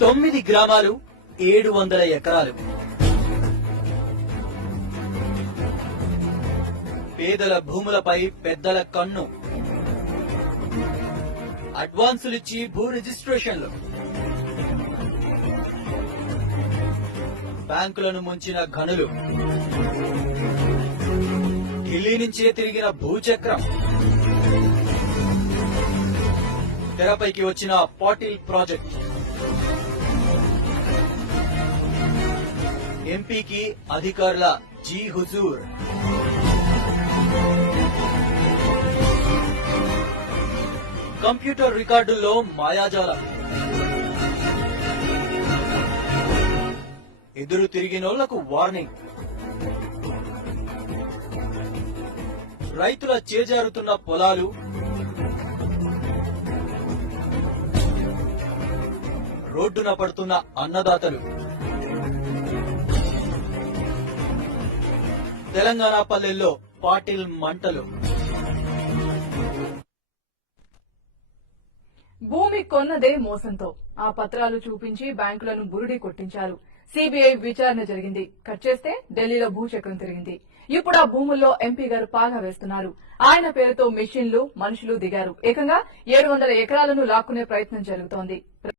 9 గ్రామాలు 700 ఎకరాలు. పేదల భూములపై పెద్దల కన్ను. అడ్వాన్సులిచ్చి భూ రిజిస్ట్రేషన్లు. బ్యాంకులను ముంచిన ఘనులు. ఢిల్లీ నుంచే తిరిగిన భూచక్రం. తెరపైకి వచ్చిన పాటిల్ ప్రాజెక్ట్. ఎంపీకి అధికారుల జీ హుజూర్. కంప్యూటర్ రికార్డుల్లో మాయాజాలం. ఎదురు తిరిగినోళ్లకు వార్నింగ్. రైతుల చేజారుతున్న పొలాలు. రోడ్డున పడుతున్న అన్నదాతలు. తెలంగాణ పల్లెల్లో పాటిల్ మంటలు. భూమి కొన్నదే మోసంతో ఆ పత్రాలు చూపించి బ్యాంకులను బురుడి కొట్టించారు. సీబీఐ విచారణ జరిగింది. కట్ చేస్తే ఢిల్లీలో భూచక్రం తిరిగింది. ఇప్పుడు ఆ భూముల్లో ఎంపీ గారు పాగా వేస్తున్నారు. ఆయన పేరుతో మెషిన్లు, మనుషులు దిగారు. ఏకంగా 700 ఎకరాలను లాక్కునే ప్రయత్నం జరుగుతోంది.